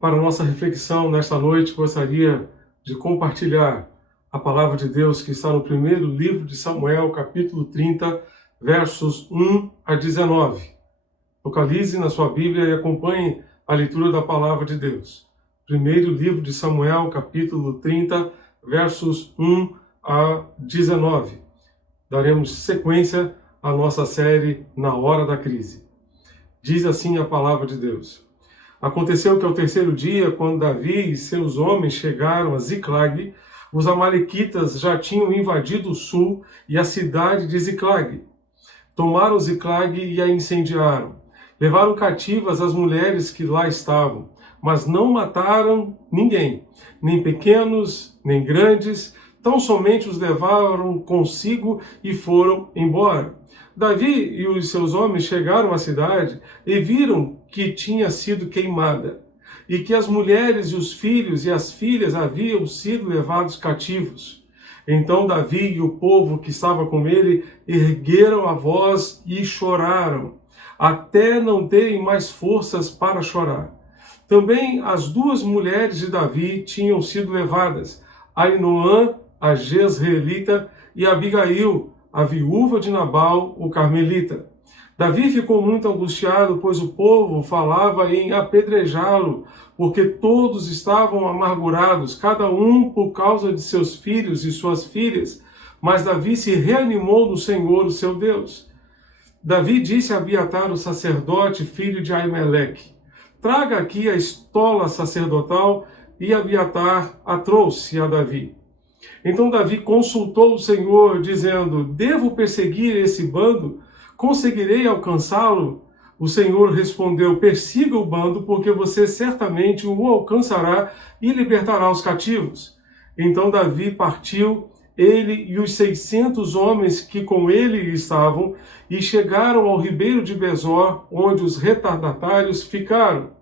Para a nossa reflexão nesta noite, gostaria de compartilhar a palavra de Deus que está no primeiro livro de Samuel, capítulo 30, versos 1 a 19. Localize na sua Bíblia e acompanhe a leitura da palavra de Deus. Primeiro livro de Samuel, capítulo 30, versos 1 a 19. Daremos sequência à nossa série Na Hora da Crise. Diz assim a palavra de Deus. Aconteceu que ao terceiro dia, quando Davi e seus homens chegaram a Ziclag, os amalequitas já tinham invadido o sul e a cidade de Ziclag. Tomaram Ziclag e a incendiaram. Levaram cativas as mulheres que lá estavam, mas não mataram ninguém, nem pequenos, nem grandes, tão somente os levaram consigo e foram embora. Davi e os seus homens chegaram à cidade e viram que tinha sido queimada, e que as mulheres e os filhos e as filhas haviam sido levados cativos. Então Davi e o povo que estava com ele ergueram a voz e choraram, até não terem mais forças para chorar. Também as duas mulheres de Davi tinham sido levadas, Ainoã, a Jezreelita, e Abigail, a viúva de Nabal, o carmelita. Davi ficou muito angustiado, pois o povo falava em apedrejá-lo, porque todos estavam amargurados, cada um por causa de seus filhos e suas filhas. Mas Davi se reanimou no Senhor, o seu Deus. Davi disse a Abiatar, o sacerdote, filho de Aimeleque: traga aqui a estola sacerdotal, e Abiatar a trouxe a Davi. Então Davi consultou o Senhor, dizendo: devo perseguir esse bando? Conseguirei alcançá-lo? O Senhor respondeu: persiga o bando, porque você certamente o alcançará e libertará os cativos. Então Davi partiu, ele e os 600 homens que com ele estavam, e chegaram ao ribeiro de Besor, onde os retardatários ficaram.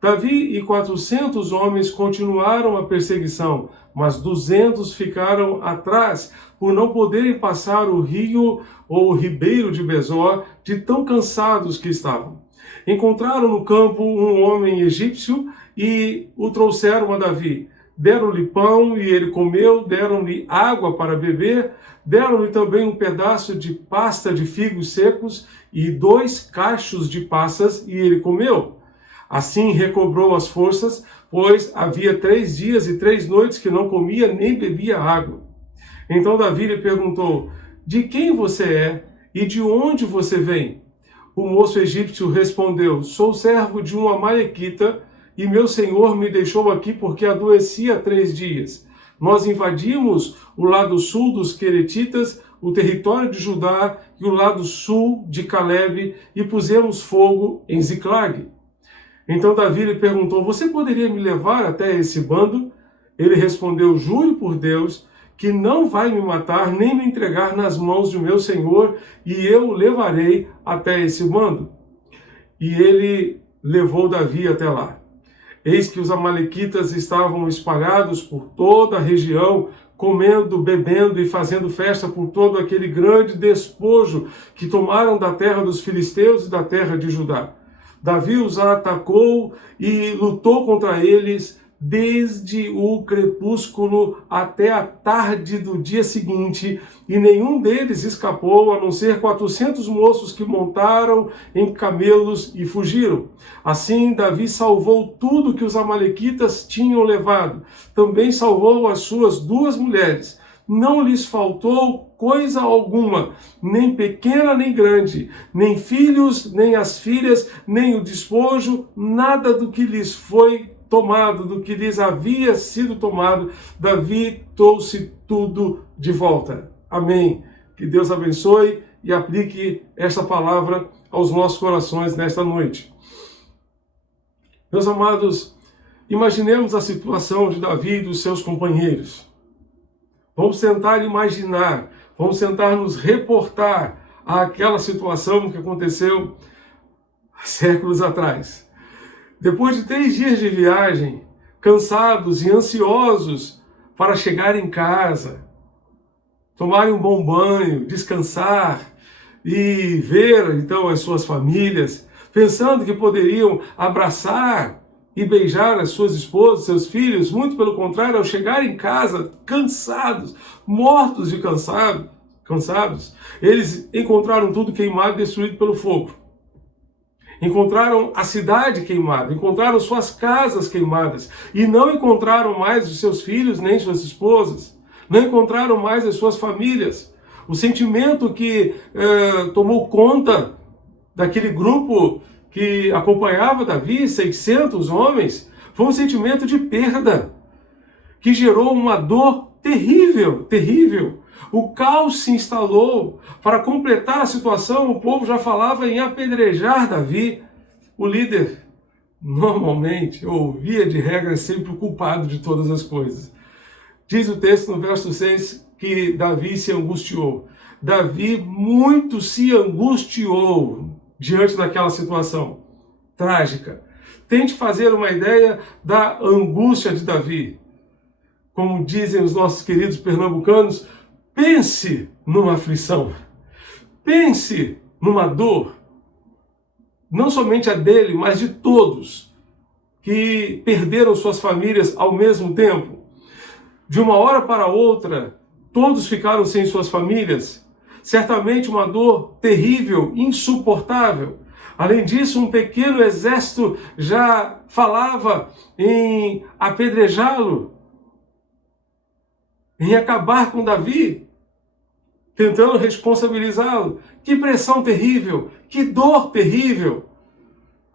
Davi e 400 homens continuaram a perseguição, mas 200 ficaram atrás, por não poderem passar o rio ou o ribeiro de Besor, de tão cansados que estavam. Encontraram no campo um homem egípcio e o trouxeram a Davi. Deram-lhe pão e ele comeu, deram-lhe água para beber, deram-lhe também um pedaço de pasta de figos secos e 2 cachos de passas e ele comeu. Assim recobrou as forças, pois havia 3 dias e 3 noites que não comia nem bebia água. Então Davi lhe perguntou: de quem você é e de onde você vem? O moço egípcio respondeu: sou servo de um amalequita e meu senhor me deixou aqui porque adoeci há 3 dias. Nós invadimos o lado sul dos Queretitas, o território de Judá e o lado sul de Calebe e pusemos fogo em Ziclag. Então Davi lhe perguntou: você poderia me levar até esse bando? Ele respondeu: juro por Deus que não vai me matar nem me entregar nas mãos de meu senhor, e eu o levarei até esse bando. E ele levou Davi até lá. Eis que os amalequitas estavam espalhados por toda a região, comendo, bebendo e fazendo festa por todo aquele grande despojo que tomaram da terra dos filisteus e da terra de Judá. Davi os atacou e lutou contra eles desde o crepúsculo até a tarde do dia seguinte, e nenhum deles escapou, a não ser 400 moços que montaram em camelos e fugiram. Assim, Davi salvou tudo que os amalequitas tinham levado. Também salvou as suas 2 mulheres. Não lhes faltou coisa alguma, nem pequena nem grande, nem filhos, nem as filhas, nem o despojo, nada do que lhes foi tomado, do que lhes havia sido tomado. Davi trouxe tudo de volta. Amém. Que Deus abençoe e aplique esta palavra aos nossos corações nesta noite. Meus amados, imaginemos a situação de Davi e dos seus companheiros. Vamos tentar imaginar, vamos tentar nos reportar àquela situação que aconteceu séculos atrás. Depois de 3 dias de viagem, cansados e ansiosos para chegar em casa, tomarem um bom banho, descansar e ver então as suas famílias, pensando que poderiam abraçar e beijar as suas esposas, seus filhos. Muito pelo contrário, ao chegar em casa, cansados, mortos de cansados, eles encontraram tudo queimado e destruído pelo fogo. Encontraram a cidade queimada, encontraram suas casas queimadas e não encontraram mais os seus filhos nem suas esposas, não encontraram mais as suas famílias. O sentimento que tomou conta daquele grupo que acompanhava Davi, 600 homens, foi um sentimento de perda, que gerou uma dor terrível, terrível. O caos se instalou. Para completar a situação, o povo já falava em apedrejar Davi. O líder, normalmente, ou via de regra, é sempre o culpado de todas as coisas. Diz o texto no verso 6 que Davi se angustiou. Davi muito se angustiou diante daquela situação trágica. Tente fazer uma ideia da angústia de Davi. Como dizem os nossos queridos pernambucanos, pense numa aflição, pense numa dor, não somente a dele, mas de todos que perderam suas famílias ao mesmo tempo. De uma hora para outra, todos ficaram sem suas famílias. Certamente uma dor terrível, insuportável. Além disso, um pequeno exército já falava em apedrejá-lo, em acabar com Davi, tentando responsabilizá-lo. Que pressão terrível, que dor terrível.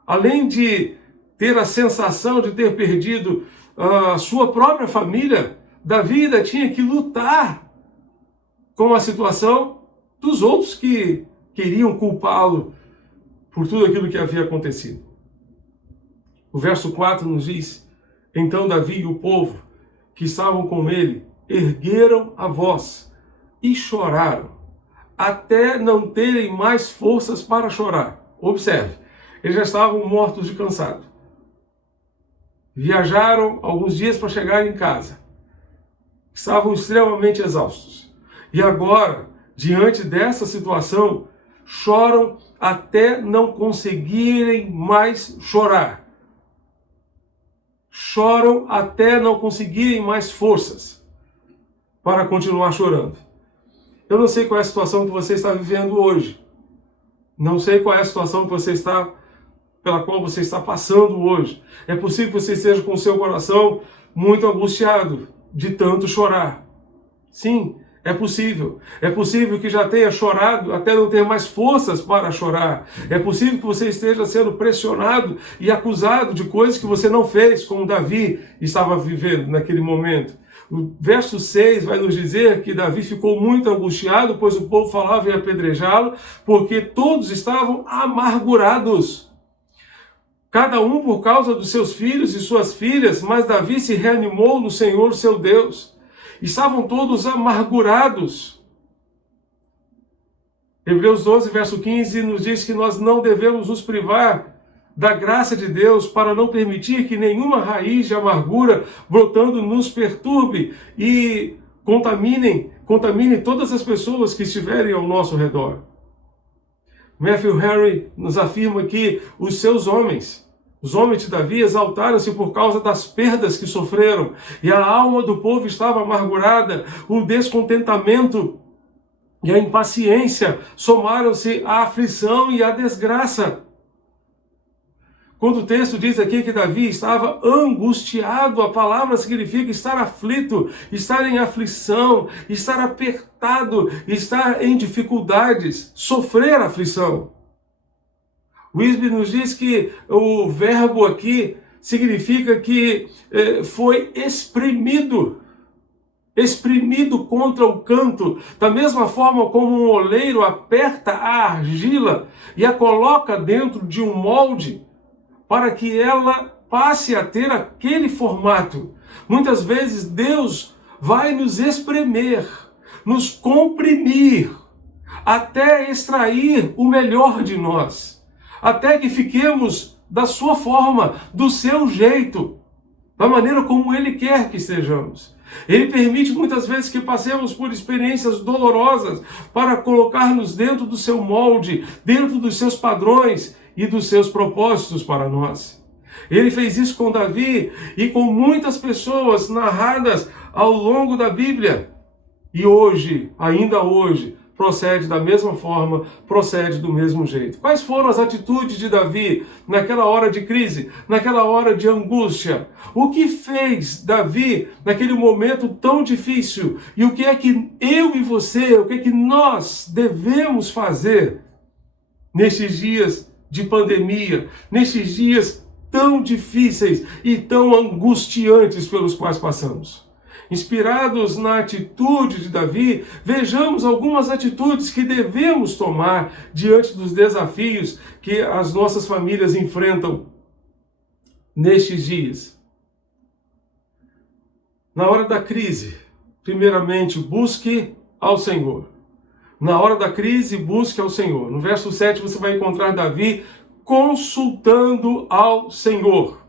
Além de ter a sensação de ter perdido a sua própria família, Davi ainda tinha que lutar com a situação dos outros que queriam culpá-lo por tudo aquilo que havia acontecido. O verso 4 nos diz: então Davi e o povo que estavam com ele ergueram a voz e choraram, até não terem mais forças para chorar. Observe, eles já estavam mortos de cansado. Viajaram alguns dias para chegar em casa. Estavam extremamente exaustos. E agora, diante dessa situação, choram até não conseguirem mais chorar. Choram até não conseguirem mais forças para continuar chorando. Eu não sei qual é a situação que você está vivendo hoje. Não sei qual é a situação pela qual você está passando hoje. É possível que você esteja com o seu coração muito angustiado de tanto chorar. Sim, é possível. É possível que já tenha chorado até não ter mais forças para chorar. É possível que você esteja sendo pressionado e acusado de coisas que você não fez, como Davi estava vivendo naquele momento. O verso 6 vai nos dizer que Davi ficou muito angustiado, pois o povo falava em apedrejá-lo, porque todos estavam amargurados. Cada um por causa dos seus filhos e suas filhas, mas Davi se reanimou no Senhor seu Deus. Estavam todos amargurados. Hebreus 12, verso 15, nos diz que nós não devemos nos privar da graça de Deus para não permitir que nenhuma raiz de amargura brotando nos perturbe e contamine todas as pessoas que estiverem ao nosso redor. Matthew Henry nos afirma que os seus homens, os homens de Davi, exaltaram-se por causa das perdas que sofreram, e a alma do povo estava amargurada. O descontentamento e a impaciência somaram-se à aflição e à desgraça. Quando o texto diz aqui que Davi estava angustiado, a palavra significa estar aflito, estar em aflição, estar apertado, estar em dificuldades, sofrer aflição. Wisby nos diz que o verbo aqui significa que foi exprimido contra o canto, da mesma forma como um oleiro aperta a argila e a coloca dentro de um molde para que ela passe a ter aquele formato. Muitas vezes Deus vai nos espremer, nos comprimir, até extrair o melhor de nós, até que fiquemos da sua forma, do seu jeito, da maneira como Ele quer que estejamos. Ele permite muitas vezes que passemos por experiências dolorosas para colocar-nos dentro do seu molde, dentro dos seus padrões e dos seus propósitos para nós. Ele fez isso com Davi e com muitas pessoas narradas ao longo da Bíblia. E hoje, ainda hoje, procede da mesma forma, procede do mesmo jeito. Quais foram as atitudes de Davi naquela hora de crise, naquela hora de angústia? O que fez Davi naquele momento tão difícil? E o que é que eu e você, o que é que nós devemos fazer nestes dias de pandemia, nestes dias tão difíceis e tão angustiantes pelos quais passamos? Inspirados na atitude de Davi, vejamos algumas atitudes que devemos tomar diante dos desafios que as nossas famílias enfrentam nestes dias. Na hora da crise, primeiramente, busque ao Senhor. Na hora da crise, busque ao Senhor. No verso 7 você vai encontrar Davi consultando ao Senhor.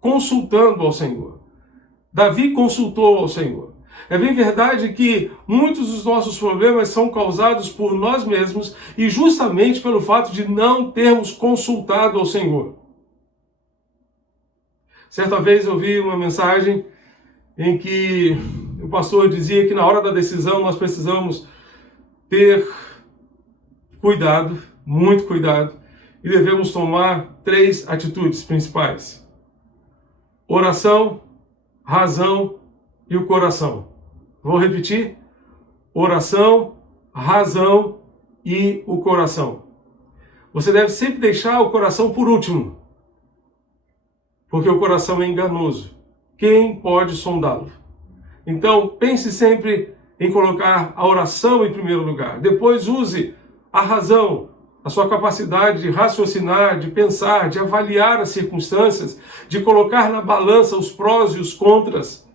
Consultando ao Senhor. Davi consultou ao Senhor. É bem verdade que muitos dos nossos problemas são causados por nós mesmos e justamente pelo fato de não termos consultado ao Senhor. Certa vez eu vi uma mensagem em que o pastor dizia que na hora da decisão nós precisamos ter cuidado, muito cuidado, e devemos tomar 3 atitudes principais: oração, razão e o coração. Vou repetir: oração, razão e o coração. Você deve sempre deixar o coração por último, porque o coração é enganoso. Quem pode sondá-lo? Então, pense sempre em colocar a oração em primeiro lugar. Depois use a razão, a sua capacidade de raciocinar, de pensar, de avaliar as circunstâncias, de colocar na balança os prós e os contras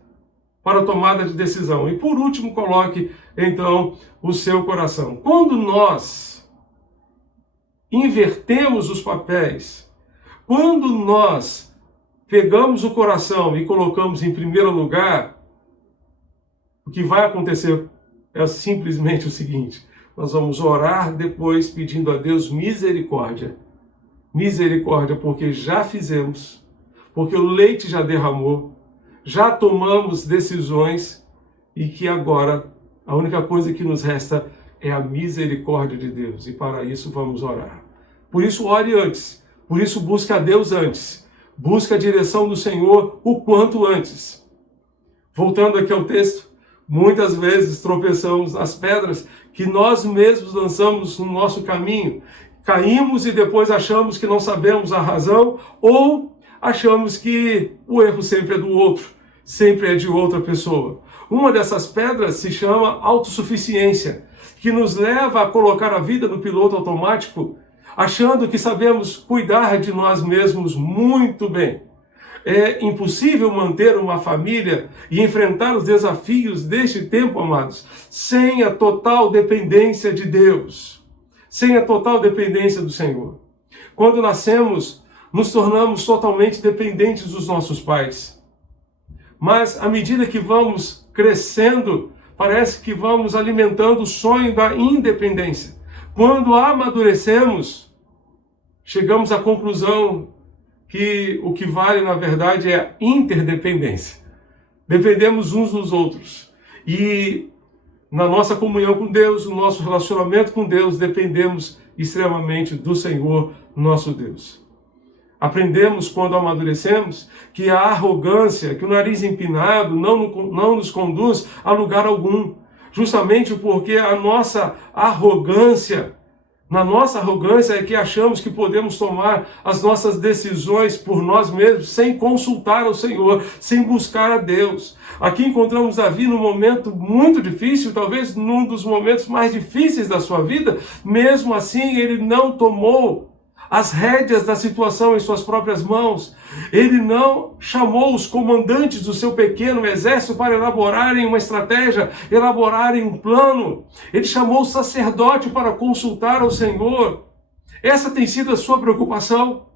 para a tomada de decisão. E por último, coloque então o seu coração. Quando nós invertemos os papéis, quando nós pegamos o coração e colocamos em primeiro lugar, o que vai acontecer é simplesmente o seguinte: nós vamos orar depois pedindo a Deus misericórdia. Misericórdia, porque já fizemos, porque o leite já derramou, já tomamos decisões e que agora a única coisa que nos resta é a misericórdia de Deus. E para isso vamos orar. Por isso ore antes, por isso busque a Deus antes, busque a direção do Senhor o quanto antes. Voltando aqui ao texto, muitas vezes tropeçamos nas pedras que nós mesmos lançamos no nosso caminho. Caímos e depois achamos que não sabemos a razão ou achamos que o erro sempre é do outro, sempre é de outra pessoa. Uma dessas pedras se chama autossuficiência, que nos leva a colocar a vida no piloto automático, achando que sabemos cuidar de nós mesmos muito bem. É impossível manter uma família e enfrentar os desafios deste tempo, amados, sem a total dependência de Deus, sem a total dependência do Senhor. Quando nascemos, nos tornamos totalmente dependentes dos nossos pais. Mas à medida que vamos crescendo, parece que vamos alimentando o sonho da independência. Quando amadurecemos, chegamos à conclusão que o que vale, na verdade, é a interdependência. Dependemos uns dos outros. E na nossa comunhão com Deus, no nosso relacionamento com Deus, dependemos extremamente do Senhor, nosso Deus. Aprendemos, quando amadurecemos, que a arrogância, que o nariz empinado não nos conduz a lugar algum. Justamente porque a nossa arrogância, na nossa arrogância é que achamos que podemos tomar as nossas decisões por nós mesmos, sem consultar ao Senhor, sem buscar a Deus. Aqui encontramos Davi num momento muito difícil, talvez num dos momentos mais difíceis da sua vida. Mesmo assim, ele não tomou as rédeas da situação em suas próprias mãos. Ele não chamou os comandantes do seu pequeno exército para elaborarem uma estratégia, elaborarem um plano. Ele chamou o sacerdote para consultar ao Senhor. Essa tem sido a sua preocupação?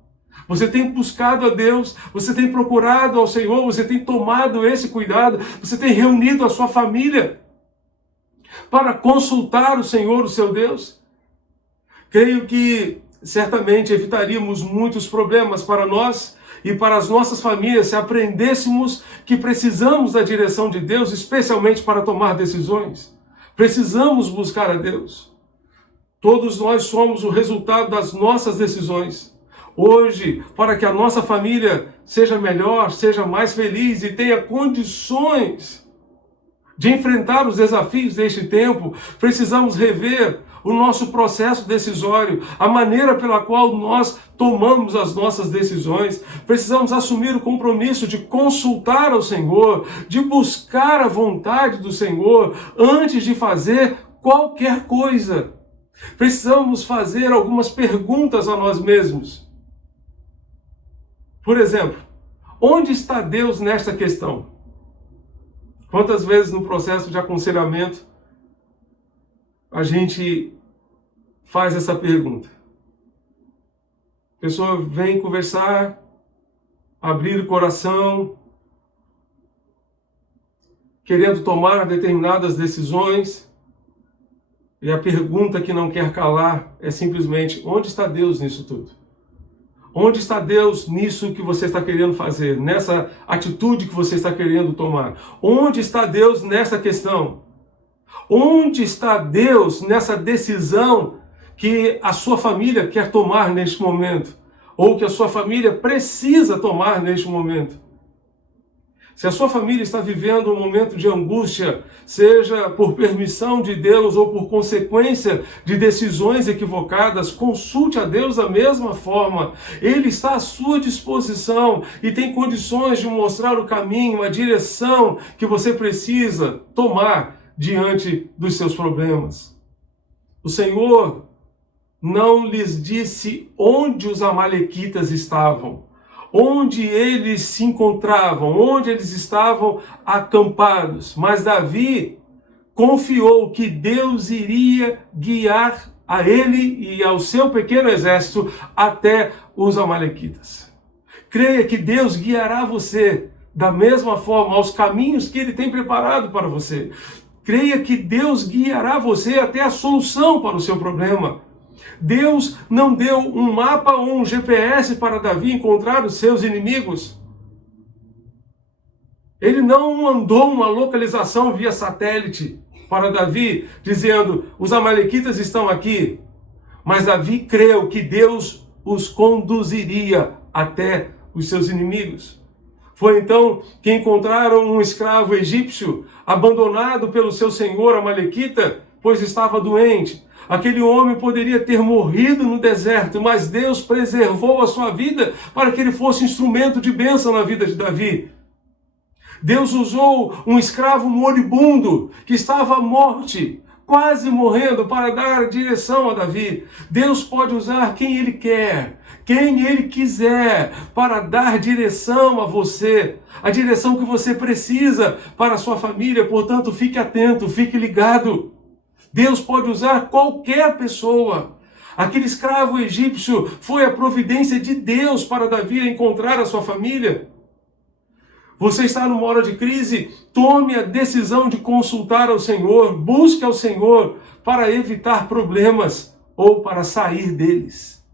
Você tem buscado a Deus, você tem procurado ao Senhor, você tem tomado esse cuidado, você tem reunido a sua família para consultar o Senhor, o seu Deus? Creio que certamente evitaríamos muitos problemas para nós e para as nossas famílias se aprendêssemos que precisamos da direção de Deus, especialmente para tomar decisões. Precisamos buscar a Deus. Todos nós somos o resultado das nossas decisões. Hoje, para que a nossa família seja melhor, seja mais feliz e tenha condições de enfrentar os desafios deste tempo, precisamos rever o nosso processo decisório, a maneira pela qual nós tomamos as nossas decisões. Precisamos assumir o compromisso de consultar ao Senhor, de buscar a vontade do Senhor antes de fazer qualquer coisa. Precisamos fazer algumas perguntas a nós mesmos. Por exemplo, onde está Deus nesta questão? Quantas vezes no processo de aconselhamento a gente faz essa pergunta? A pessoa vem conversar, abrir o coração, querendo tomar determinadas decisões, e a pergunta que não quer calar é simplesmente: onde está Deus nisso tudo? Onde está Deus nisso que você está querendo fazer, nessa atitude que você está querendo tomar? Onde está Deus nessa questão? Onde está Deus nessa decisão que a sua família quer tomar neste momento? Ou que a sua família precisa tomar neste momento? Se a sua família está vivendo um momento de angústia, seja por permissão de Deus ou por consequência de decisões equivocadas, consulte a Deus da mesma forma. Ele está à sua disposição e tem condições de mostrar o caminho, a direção que você precisa tomar diante dos seus problemas. O Senhor não lhes disse onde os amalequitas estavam, onde eles se encontravam, onde eles estavam acampados. Mas Davi confiou que Deus iria guiar a ele e ao seu pequeno exército até os amalequitas. Creia que Deus guiará você da mesma forma aos caminhos que Ele tem preparado para você. Creia que Deus guiará você até a solução para o seu problema. Deus não deu um mapa ou um GPS para Davi encontrar os seus inimigos. Ele não mandou uma localização via satélite para Davi, dizendo: os amalequitas estão aqui. Mas Davi creu que Deus os conduziria até os seus inimigos. Foi então que encontraram um escravo egípcio abandonado pelo seu senhor amalequita, pois estava doente. Aquele homem poderia ter morrido no deserto, mas Deus preservou a sua vida para que ele fosse instrumento de bênção na vida de Davi. Deus usou um escravo moribundo que estava à morte, quase morrendo, para dar direção a Davi. Deus pode usar quem Ele quer, quem Ele quiser, para dar direção a você, a direção que você precisa para a sua família. Portanto, fique atento, fique ligado. Deus pode usar qualquer pessoa. Aquele escravo egípcio foi a providência de Deus para Davi encontrar a sua família. Você está numa hora de crise? Tome a decisão de consultar ao Senhor. Busque ao Senhor para evitar problemas ou para sair deles.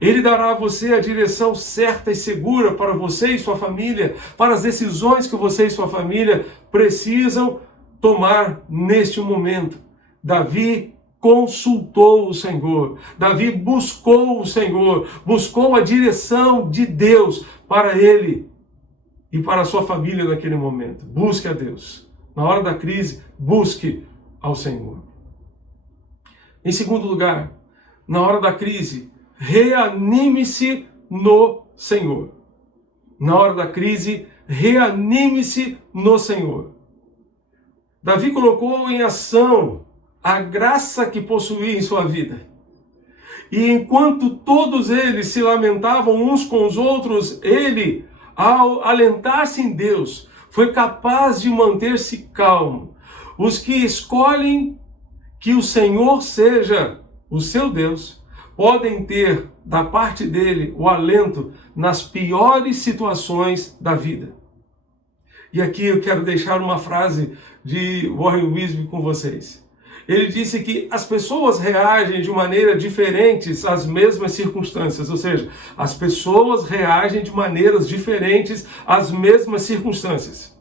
Ele dará a você a direção certa e segura para você e sua família, para as decisões que você e sua família precisam tomar neste momento. Davi consultou o Senhor. Davi buscou o Senhor, buscou a direção de Deus para ele e para a sua família naquele momento. Busque a Deus. Na hora da crise, busque ao Senhor. Em segundo lugar, na hora da crise, reanime-se no Senhor. Na hora da crise, reanime-se no Senhor. Davi colocou em ação a graça que possuía em sua vida. E enquanto todos eles se lamentavam uns com os outros, ele, ao alentar-se em Deus, foi capaz de manter-se calmo. Os que escolhem que o Senhor seja o seu Deus, podem ter da parte dele o alento nas piores situações da vida. E aqui eu quero deixar uma frase de Warren Wiersbe com vocês. Ele disse que as pessoas reagem de maneira diferentes às mesmas circunstâncias, ou seja, as pessoas reagem de maneiras diferentes às mesmas circunstâncias.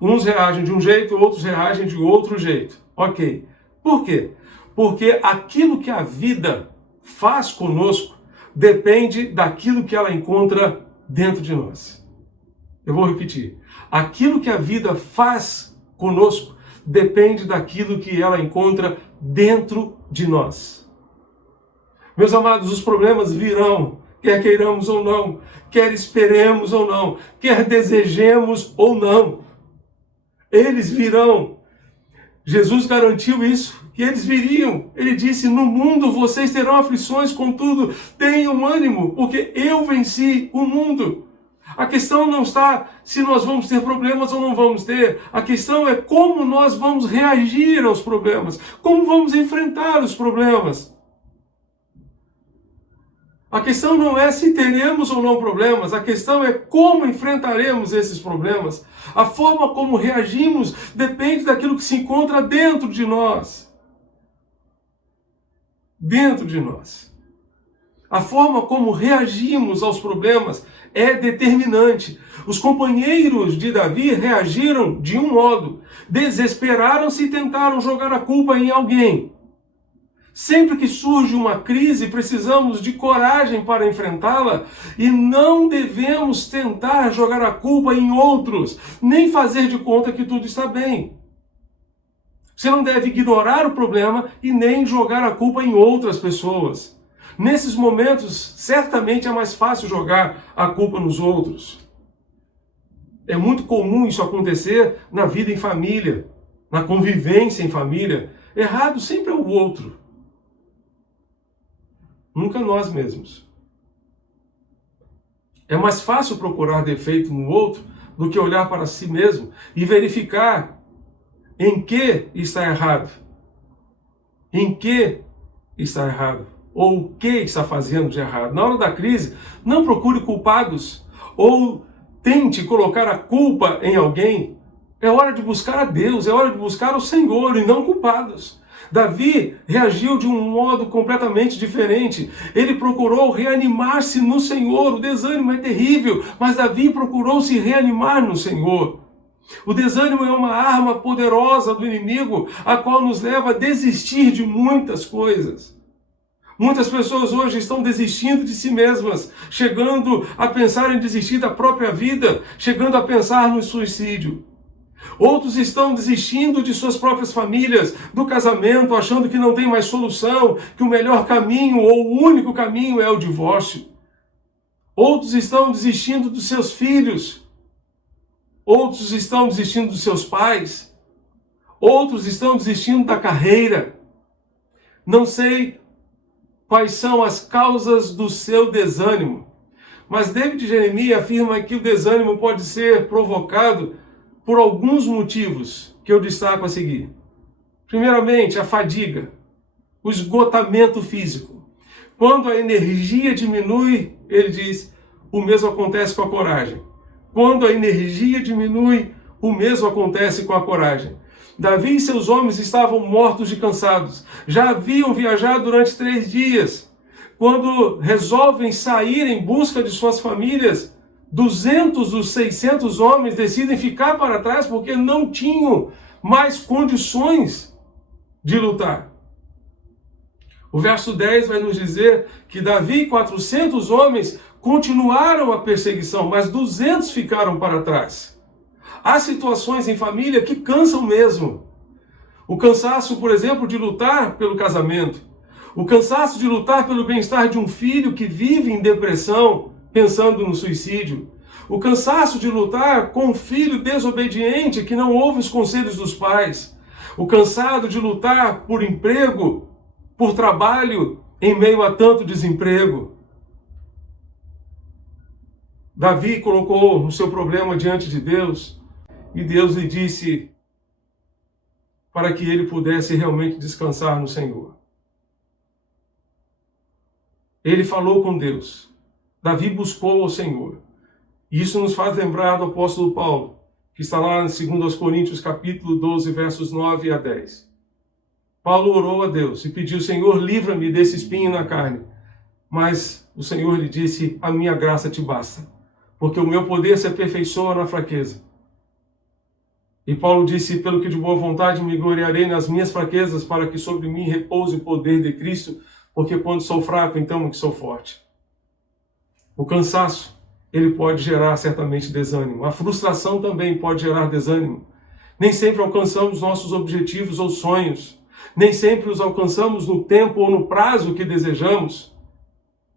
Uns reagem de um jeito, outros reagem de outro jeito. Ok. Por quê? Porque aquilo que a vida faz conosco depende daquilo que ela encontra dentro de nós. Eu vou repetir. Aquilo que a vida faz conosco depende daquilo que ela encontra dentro de nós. Meus amados, os problemas virão, quer queiramos ou não, quer esperemos ou não, quer desejemos ou não. Eles virão. Jesus garantiu isso, que eles viriam. Ele disse, no mundo vocês terão aflições, contudo, tenham ânimo, porque eu venci o mundo. A questão não está se nós vamos ter problemas ou não vamos ter. A questão é como nós vamos reagir aos problemas, como vamos enfrentar os problemas. A questão não é se teremos ou não problemas, a questão é como enfrentaremos esses problemas. A forma como reagimos depende daquilo que se encontra dentro de nós. Dentro de nós. A forma como reagimos aos problemas é determinante. Os companheiros de Davi reagiram de um modo, desesperaram-se e tentaram jogar a culpa em alguém. Sempre que surge uma crise, precisamos de coragem para enfrentá-la e não devemos tentar jogar a culpa em outros, nem fazer de conta que tudo está bem. Você não deve ignorar o problema e nem jogar a culpa em outras pessoas. Nesses momentos, certamente é mais fácil jogar a culpa nos outros. É muito comum isso acontecer na vida em família, na convivência em família. Errado sempre é o outro. Nunca nós mesmos. É mais fácil procurar defeito no outro do que olhar para si mesmo e verificar em que está errado. Em que está errado. Ou o que está fazendo de errado. Na hora da crise, não procure culpados ou tente colocar a culpa em alguém. É hora de buscar a Deus, é hora de buscar o Senhor e não culpados. Davi reagiu de um modo completamente diferente. Ele procurou reanimar-se no Senhor. O desânimo é terrível, mas Davi procurou se reanimar no Senhor. O desânimo é uma arma poderosa do inimigo, a qual nos leva a desistir de muitas coisas. Muitas pessoas hoje estão desistindo de si mesmas, chegando a pensar em desistir da própria vida, chegando a pensar no suicídio. Outros estão desistindo de suas próprias famílias, do casamento, achando que não tem mais solução, que o melhor caminho ou o único caminho é o divórcio. Outros estão desistindo dos seus filhos. Outros estão desistindo dos seus pais. Outros estão desistindo da carreira. Não sei quais são as causas do seu desânimo, mas David Jeremias afirma que o desânimo pode ser provocado por alguns motivos que eu destaco a seguir. Primeiramente, a fadiga, o esgotamento físico. Quando a energia diminui, ele diz, o mesmo acontece com a coragem. Quando a energia diminui, o mesmo acontece com a coragem. Davi e seus homens estavam mortos e cansados. Já haviam viajado durante 3 dias. Quando resolvem sair em busca de suas famílias, 200 dos 600 homens decidem ficar para trás porque não tinham mais condições de lutar. O verso 10 vai nos dizer que Davi e 400 homens continuaram a perseguição, mas 200 ficaram para trás. Há situações em família que cansam mesmo. O cansaço, por exemplo, de lutar pelo casamento. O cansaço de lutar pelo bem-estar de um filho que vive em depressão, pensando no suicídio. O cansaço de lutar com um filho desobediente que não ouve os conselhos dos pais. O cansado de lutar por emprego, por trabalho, em meio a tanto desemprego. Davi colocou o seu problema diante de Deus e Deus lhe disse para que ele pudesse realmente descansar no Senhor. Ele falou com Deus. Davi buscou ao Senhor. E isso nos faz lembrar do apóstolo Paulo, que está lá em 2 Coríntios capítulo 12, versos 9 a 10. Paulo orou a Deus e pediu: Senhor, livra-me desse espinho na carne. Mas o Senhor lhe disse: a minha graça te basta, porque o meu poder se aperfeiçoa na fraqueza. E Paulo disse: pelo que de boa vontade me gloriarei nas minhas fraquezas, para que sobre mim repouse o poder de Cristo, porque quando sou fraco, então é que sou forte. O cansaço, ele pode gerar certamente desânimo. A frustração também pode gerar desânimo. Nem sempre alcançamos nossos objetivos ou sonhos. Nem sempre os alcançamos no tempo ou no prazo que desejamos,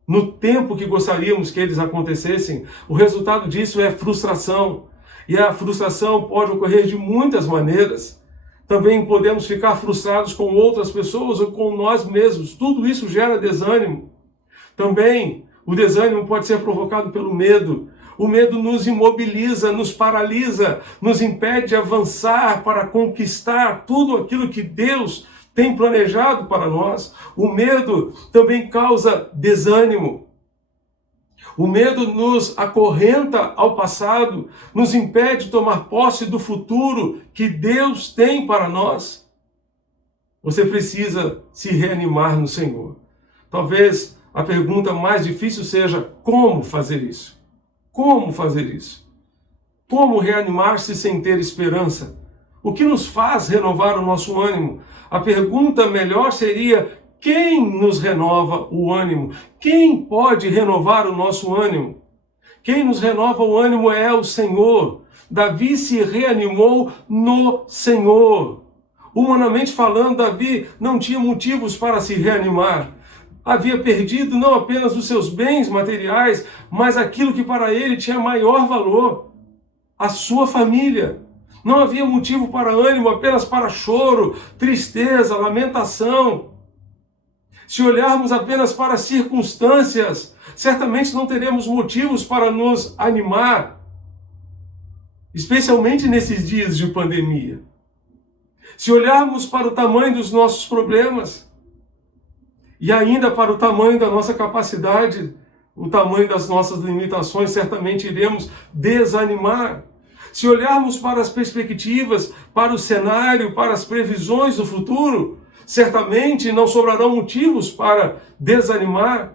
no tempo que gostaríamos que eles acontecessem. O resultado disso é frustração. E a frustração pode ocorrer de muitas maneiras. Também podemos ficar frustrados com outras pessoas ou com nós mesmos. Tudo isso gera desânimo. Também o desânimo pode ser provocado pelo medo. O medo nos imobiliza, nos paralisa, nos impede de avançar para conquistar tudo aquilo que Deus tem planejado para nós. O medo também causa desânimo. O medo nos acorrenta ao passado, nos impede de tomar posse do futuro que Deus tem para nós. Você precisa se reanimar no Senhor. Talvez a pergunta mais difícil seja: como fazer isso? Como fazer isso? Como reanimar-se sem ter esperança? O que nos faz renovar o nosso ânimo? A pergunta melhor seria: quem nos renova o ânimo? Quem pode renovar o nosso ânimo? Quem nos renova o ânimo é o Senhor. Davi se reanimou no Senhor. Humanamente falando, Davi não tinha motivos para se reanimar. Havia perdido não apenas os seus bens materiais, mas aquilo que para ele tinha maior valor: a sua família. Não havia motivo para ânimo, apenas para choro, tristeza, lamentação. Se olharmos apenas para as circunstâncias, certamente não teremos motivos para nos animar, especialmente nesses dias de pandemia. Se olharmos para o tamanho dos nossos problemas e ainda para o tamanho da nossa capacidade, o tamanho das nossas limitações, certamente iremos desanimar. Se olharmos para as perspectivas, para o cenário, para as previsões do futuro, certamente não sobrarão motivos para desanimar.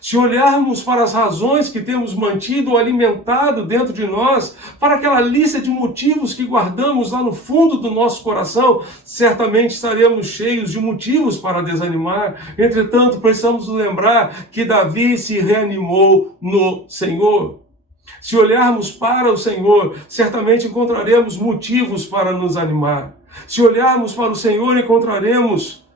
Se olharmos para as razões que temos mantido ou alimentado dentro de nós, para aquela lista de motivos que guardamos lá no fundo do nosso coração, certamente estaremos cheios de motivos para desanimar. Entretanto, precisamos nos lembrar que Davi se reanimou no Senhor. Se olharmos para o Senhor, certamente encontraremos motivos para nos animar. Se olharmos para o Senhor, encontraremos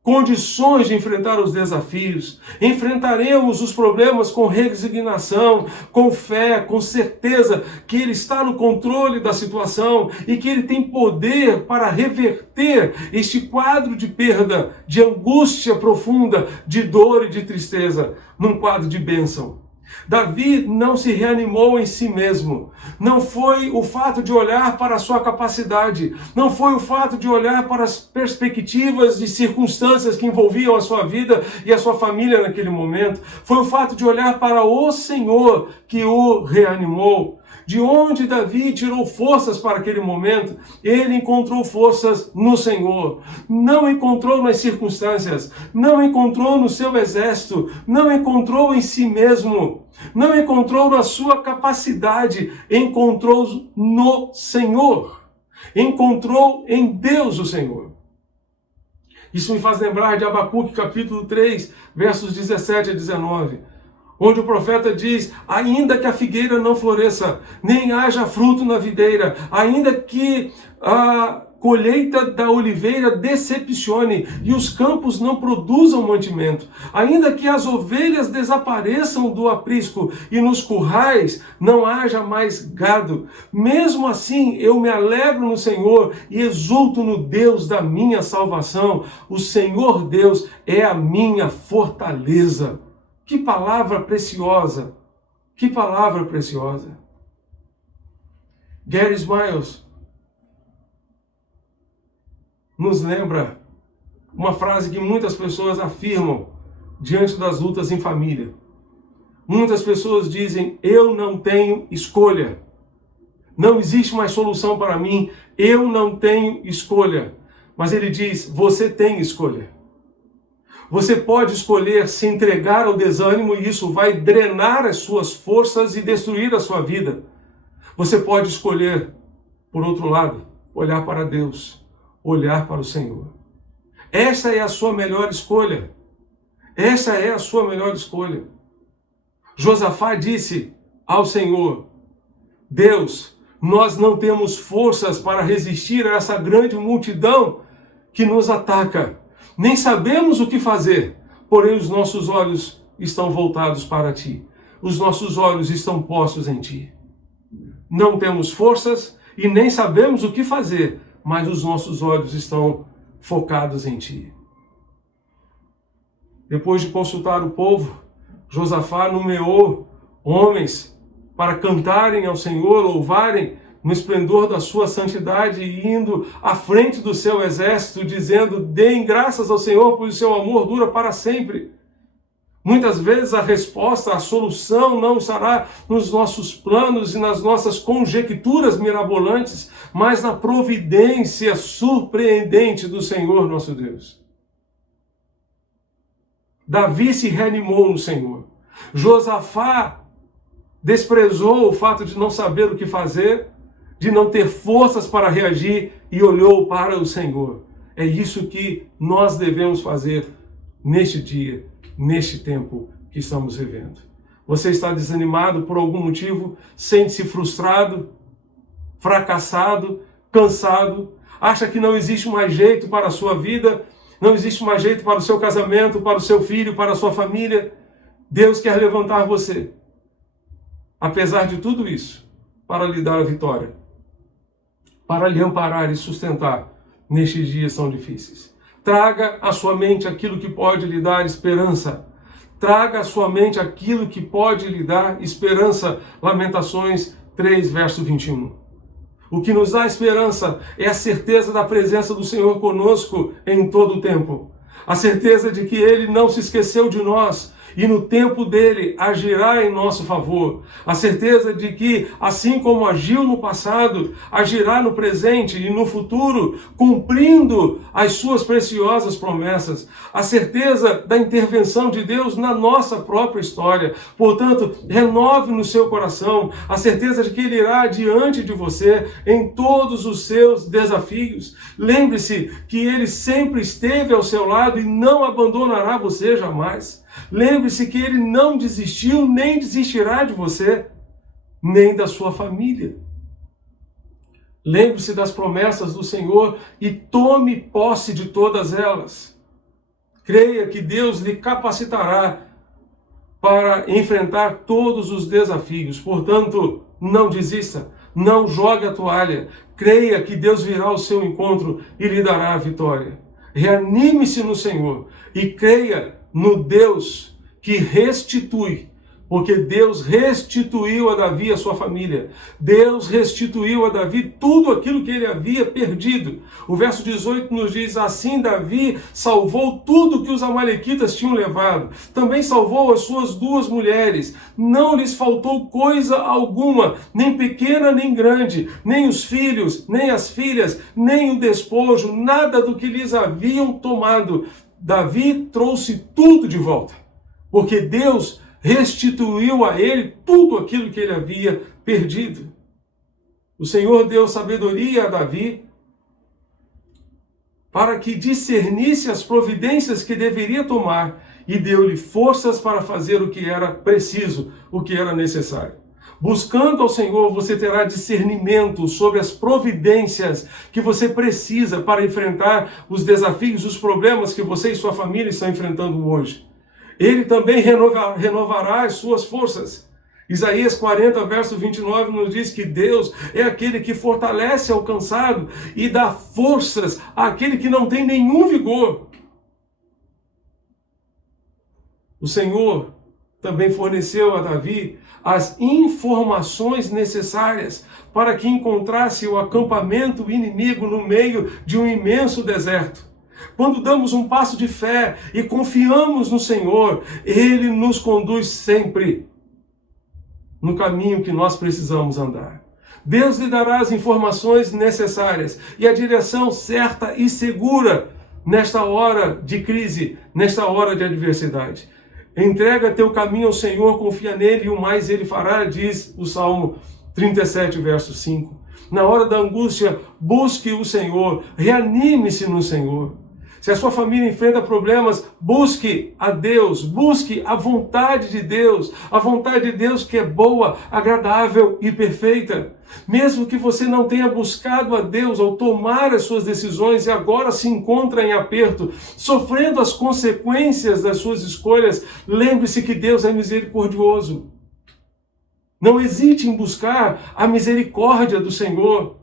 condições de enfrentar os desafios. Enfrentaremos os problemas com resignação, com fé, com certeza que Ele está no controle da situação e que Ele tem poder para reverter este quadro de perda, de angústia profunda, de dor e de tristeza, num quadro de bênção. Davi não se reanimou em si mesmo. Não foi o fato de olhar para a sua capacidade. Não foi o fato de olhar para as perspectivas e circunstâncias que envolviam a sua vida e a sua família naquele momento. Foi o fato de olhar para o Senhor que o reanimou. De onde Davi tirou forças para aquele momento? Ele encontrou forças no Senhor. Não encontrou nas circunstâncias, não encontrou no seu exército, não encontrou em si mesmo, não encontrou na sua capacidade, encontrou no Senhor. Encontrou em Deus o Senhor. Isso me faz lembrar de Abacuque capítulo 3, versos 17 a 19. Onde o profeta diz: ainda que a figueira não floresça, nem haja fruto na videira, ainda que a colheita da oliveira decepcione e os campos não produzam mantimento, ainda que as ovelhas desapareçam do aprisco e nos currais não haja mais gado, mesmo assim eu me alegro no Senhor e exulto no Deus da minha salvação. O Senhor Deus é a minha fortaleza. Que palavra preciosa! Que palavra preciosa! Gary Smiles nos lembra uma frase que muitas pessoas afirmam diante das lutas em família. Muitas pessoas dizem: eu não tenho escolha. Não existe mais solução para mim. Eu não tenho escolha. Mas ele diz, você tem escolha. Você pode escolher se entregar ao desânimo e isso vai drenar as suas forças e destruir a sua vida. Você pode escolher, por outro lado, olhar para Deus, olhar para o Senhor. Essa é a sua melhor escolha. Essa é a sua melhor escolha. Josafá disse ao Senhor, Deus, nós não temos forças para resistir a essa grande multidão que nos ataca. Nem sabemos o que fazer, porém os nossos olhos estão voltados para Ti. Os nossos olhos estão postos em Ti. Não temos forças e nem sabemos o que fazer, mas os nossos olhos estão focados em Ti. Depois de consultar o povo, Josafá nomeou homens para cantarem ao Senhor, louvarem no esplendor da sua santidade, indo à frente do seu exército, dizendo, deem graças ao Senhor, pois o seu amor dura para sempre. Muitas vezes a resposta, a solução não estará nos nossos planos e nas nossas conjecturas mirabolantes, mas na providência surpreendente do Senhor nosso Deus. Davi se reanimou no Senhor. Josafá desprezou o fato de não saber o que fazer, de não ter forças para reagir e olhou para o Senhor. É isso que nós devemos fazer neste dia, neste tempo que estamos vivendo. Você está desanimado por algum motivo, sente-se frustrado, fracassado, cansado, acha que não existe mais jeito para a sua vida, não existe mais jeito para o seu casamento, para o seu filho, para a sua família. Deus quer levantar você, apesar de tudo isso, para lhe dar a vitória, para lhe amparar e sustentar nestes dias tão difíceis. Traga à sua mente aquilo que pode lhe dar esperança. Traga à sua mente aquilo que pode lhe dar esperança. Lamentações 3, verso 21. O que nos dá esperança é a certeza da presença do Senhor conosco em todo o tempo. A certeza de que Ele não se esqueceu de nós e no tempo dele agirá em nosso favor. A certeza de que, assim como agiu no passado, agirá no presente e no futuro, cumprindo as suas preciosas promessas. A certeza da intervenção de Deus na nossa própria história. Portanto, renove no seu coração a certeza de que Ele irá diante de você em todos os seus desafios. Lembre-se que Ele sempre esteve ao seu lado e não abandonará você jamais. Lembre-se que Ele não desistiu, nem desistirá de você, nem da sua família. Lembre-se das promessas do Senhor e tome posse de todas elas. Creia que Deus lhe capacitará para enfrentar todos os desafios. Portanto, não desista, não jogue a toalha. Creia que Deus virá ao seu encontro e lhe dará a vitória. Reanime-se no Senhor e creia no Deus que restitui, porque Deus restituiu a Davi a sua família. Deus restituiu a Davi tudo aquilo que ele havia perdido. O verso 18 nos diz, assim Davi salvou tudo que os amalequitas tinham levado. Também salvou as suas 2 mulheres. Não lhes faltou coisa alguma, nem pequena nem grande, nem os filhos, nem as filhas, nem o despojo, nada do que lhes haviam tomado. Davi trouxe tudo de volta, porque Deus restituiu a ele tudo aquilo que ele havia perdido. O Senhor deu sabedoria a Davi para que discernisse as providências que deveria tomar e deu-lhe forças para fazer o que era preciso, o que era necessário. Buscando ao Senhor, você terá discernimento sobre as providências que você precisa para enfrentar os desafios, os problemas que você e sua família estão enfrentando hoje. Ele também renovará as suas forças. Isaías 40, verso 29 nos diz que Deus é aquele que fortalece ao cansado e dá forças àquele que não tem nenhum vigor. O Senhor também forneceu a Davi as informações necessárias para que encontrasse o acampamento inimigo no meio de um imenso deserto. Quando damos um passo de fé e confiamos no Senhor, Ele nos conduz sempre no caminho que nós precisamos andar. Deus lhe dará as informações necessárias e a direção certa e segura nesta hora de crise, nesta hora de adversidade. Entrega teu caminho ao Senhor, confia nele e o mais ele fará, diz o Salmo 37, verso 5. Na hora da angústia, busque o Senhor, reanime-se no Senhor. Se a sua família enfrenta problemas, busque a Deus, busque a vontade de Deus, a vontade de Deus que é boa, agradável e perfeita. Mesmo que você não tenha buscado a Deus ao tomar as suas decisões e agora se encontra em aperto, sofrendo as consequências das suas escolhas, lembre-se que Deus é misericordioso. Não hesite em buscar a misericórdia do Senhor.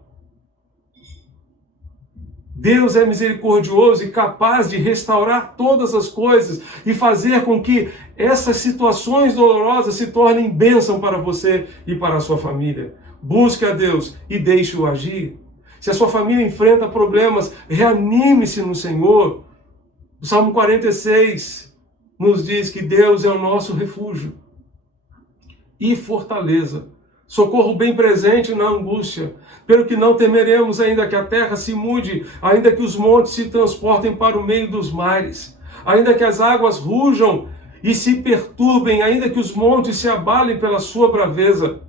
Deus é misericordioso e capaz de restaurar todas as coisas e fazer com que essas situações dolorosas se tornem bênção para você e para a sua família. Busque a Deus e deixe-o agir. Se a sua família enfrenta problemas, reanime-se no Senhor. O Salmo 46 nos diz que Deus é o nosso refúgio e fortaleza, socorro bem presente na angústia, pelo que não temeremos, ainda que a terra se mude, ainda que os montes se transportem para o meio dos mares, ainda que as águas rujam e se perturbem, ainda que os montes se abalem pela sua braveza.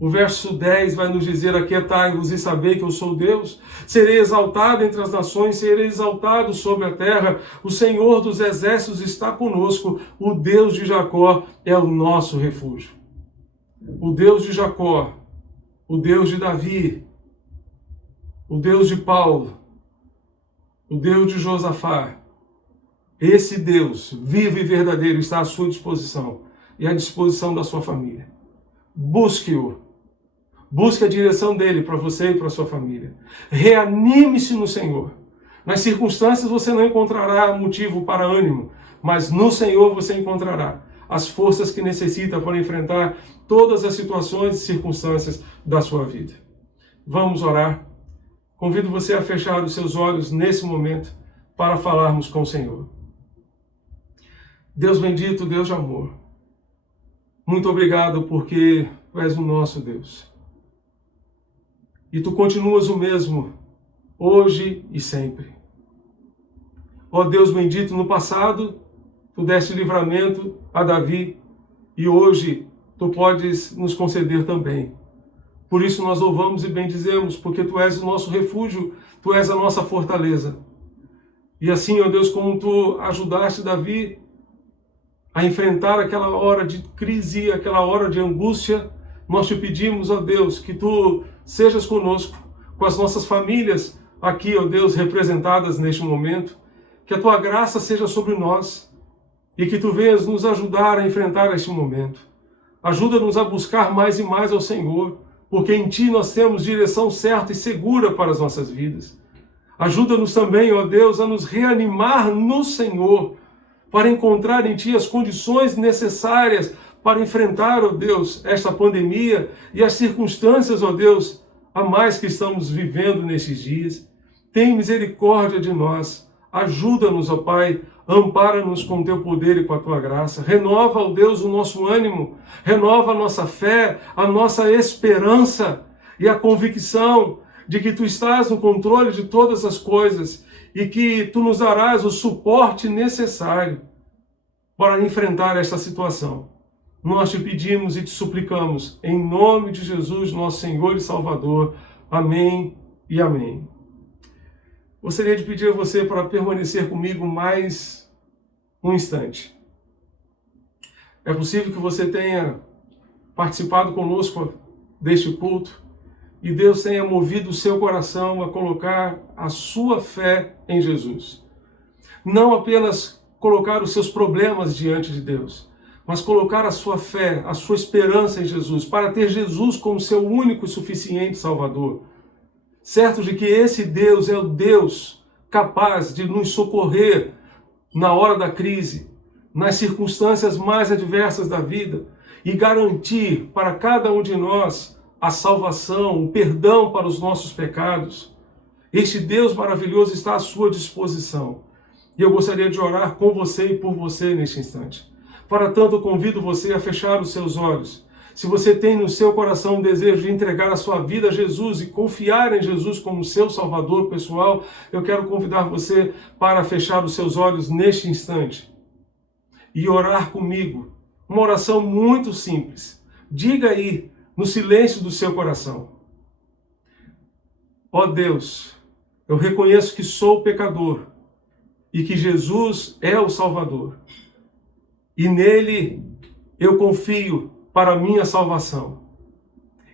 O verso 10 vai nos dizer: aquietai-vos e sabei que eu sou Deus, serei exaltado entre as nações, serei exaltado sobre a terra, o Senhor dos exércitos está conosco, o Deus de Jacó é o nosso refúgio. O Deus de Jacó, o Deus de Davi, o Deus de Paulo, o Deus de Josafá, esse Deus vivo e verdadeiro está à sua disposição e à disposição da sua família. Busque-o. Busque a direção dele para você e para a sua família. Reanime-se no Senhor. Nas circunstâncias você não encontrará motivo para ânimo, mas no Senhor você encontrará as forças que necessita para enfrentar todas as situações e circunstâncias da sua vida. Vamos orar. Convido você a fechar os seus olhos nesse momento para falarmos com o Senhor. Deus bendito, Deus de amor, muito obrigado porque Tu és o nosso Deus. E Tu continuas o mesmo, hoje e sempre. Ó Deus bendito, no passado Tu deste livramento a Davi e hoje Tu podes nos conceder também. Por isso nós louvamos e bendizemos, porque Tu és o nosso refúgio, Tu és a nossa fortaleza. E assim, ó Deus, como Tu ajudaste Davi a enfrentar aquela hora de crise, aquela hora de angústia, nós Te pedimos, ó Deus, que Tu sejas conosco, com as nossas famílias aqui, ó Deus, representadas neste momento, que a Tua graça seja sobre nós e que Tu venhas nos ajudar a enfrentar este momento. Ajuda-nos a buscar mais e mais ao Senhor, porque em Ti nós temos direção certa e segura para as nossas vidas. Ajuda-nos também, ó Deus, a nos reanimar no Senhor, para encontrar em Ti as condições necessárias para enfrentar, ó Deus, esta pandemia e as circunstâncias, ó Deus, a mais que estamos vivendo nesses dias. Tem misericórdia de nós. Ajuda-nos, ó Pai, ampara-nos com o Teu poder e com a Tua graça. Renova, ó Deus, o nosso ânimo, renova a nossa fé, a nossa esperança e a convicção de que Tu estás no controle de todas as coisas e que Tu nos darás o suporte necessário para enfrentar esta situação. Nós Te pedimos e Te suplicamos, em nome de Jesus, nosso Senhor e Salvador. Amém e amém. Gostaria de pedir a você para permanecer comigo mais um instante. É possível que você tenha participado conosco deste culto e Deus tenha movido o seu coração a colocar a sua fé em Jesus. Não apenas colocar os seus problemas diante de Deus, mas colocar a sua fé, a sua esperança em Jesus, para ter Jesus como seu único e suficiente Salvador. Certo de que esse Deus é o Deus capaz de nos socorrer na hora da crise, nas circunstâncias mais adversas da vida e garantir para cada um de nós a salvação, o perdão para os nossos pecados. Este Deus maravilhoso está à sua disposição. E eu gostaria de orar com você e por você neste instante. Para tanto, eu convido você a fechar os seus olhos. Se você tem no seu coração um desejo de entregar a sua vida a Jesus e confiar em Jesus como seu Salvador pessoal, eu quero convidar você para fechar os seus olhos neste instante e orar comigo. Uma oração muito simples. Diga aí, no silêncio do seu coração: ó Deus, eu reconheço que sou pecador e que Jesus é o Salvador. E nele eu confio para a minha salvação.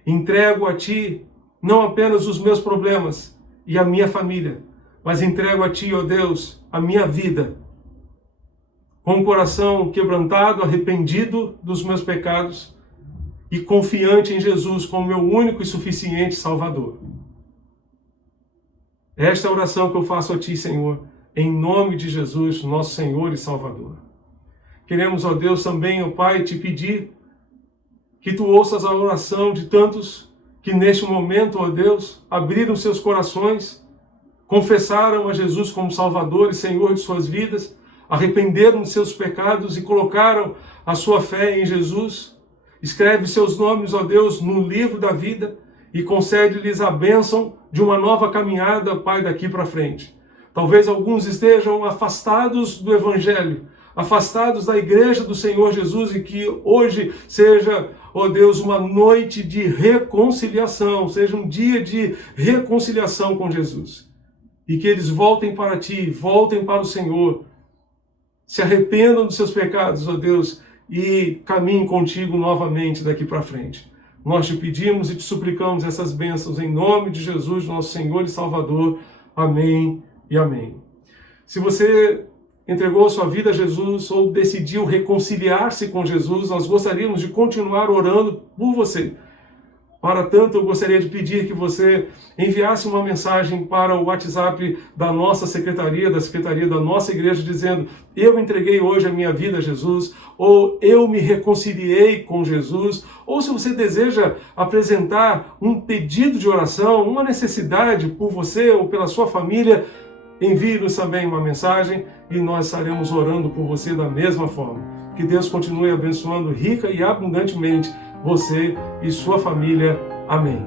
Entrego a Ti não apenas os meus problemas e a minha família, mas entrego a Ti, ó Deus, a minha vida. Com o coração quebrantado, arrependido dos meus pecados e confiante em Jesus como meu único e suficiente Salvador. Esta é a oração que eu faço a Ti, Senhor, em nome de Jesus, nosso Senhor e Salvador. Queremos, ó Deus, também, ó Pai, Te pedir que Tu ouças a oração de tantos que neste momento, ó Deus, abriram seus corações, confessaram a Jesus como Salvador e Senhor de suas vidas, arrependeram de seus pecados e colocaram a sua fé em Jesus. Escreve seus nomes, ó Deus, no livro da vida e concede-lhes a bênção de uma nova caminhada, Pai, daqui para frente. Talvez alguns estejam afastados do Evangelho, afastados da igreja do Senhor Jesus, e que hoje seja, ó Deus, uma noite de reconciliação, seja um dia de reconciliação com Jesus. E que eles voltem para Ti, voltem para o Senhor, se arrependam dos seus pecados, ó Deus, e caminhem contigo novamente daqui para frente. Nós Te pedimos e Te suplicamos essas bênçãos em nome de Jesus, nosso Senhor e Salvador. Amém e amém. Se você entregou sua vida a Jesus ou decidiu reconciliar-se com Jesus, nós gostaríamos de continuar orando por você. Para tanto, eu gostaria de pedir que você enviasse uma mensagem para o WhatsApp da nossa secretaria, da secretaria da nossa igreja, dizendo: eu entreguei hoje a minha vida a Jesus, ou eu me reconciliei com Jesus, ou se você deseja apresentar um pedido de oração, uma necessidade por você ou pela sua família, envie-nos também uma mensagem e nós estaremos orando por você da mesma forma. Que Deus continue abençoando rica e abundantemente você e sua família. Amém.